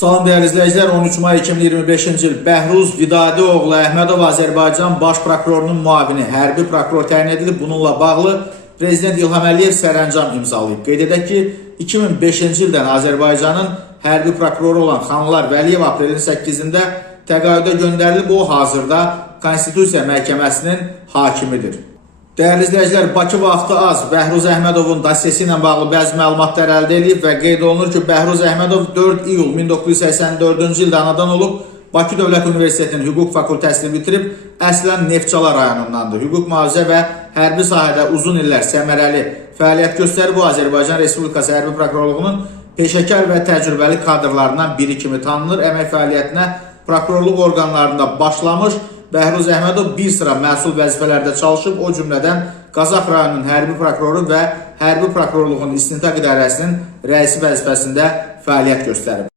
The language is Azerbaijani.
Salam dəyərli izləyicilər, 13 may 2025-ci il Bəhruz Vidadi oğlu Əhmədov Azərbaycan Baş Prokurorunun müavini hərbi prokuror təyin edilib. Bununla bağlı Prezident İlham Əliyev sərəncam imzalayıb. Qeyd edək ki, 2005-ci ildən Azərbaycanın hərbi prokuroru olan Xanlar Vəliyev aprelin 8-də təqaüdə göndərilib. O, hazırda Konstitusiya Məhkəməsinin hakimidir. Dəyərli izləyicilər, Bakı vaxtı az Bəhruz Əhmədovun dosyası ilə bağlı bəzi məlumatlar əldə edib və qeyd olunur ki, Bəhruz Əhmədov 4 iyul 1984-cü ildə anadan olub, Bakı Dövlət Universitetinin hüquq fakültəsini bitirib, əslən Neftçala rayonundandır. Hüquq mühafizə və hərbi sahədə uzun illər səmərəli fəaliyyət göstərib. Bu, Azərbaycan Respublikası Hərbi Prokurorluğunun peşəkar və təcrübəli kadrlarından biri kimi tanınır. Əmək fəaliyyətinə prokurorluq orqanlarında başlamış. Bəhruz Əhmədov bir sıra məsul vəzifələrdə çalışıb, o cümlədən Qazax rayonunun hərbi prokuroru və hərbi prokurorluğun istintaq idarəsinin rəisi vəzifəsində fəaliyyət göstərib.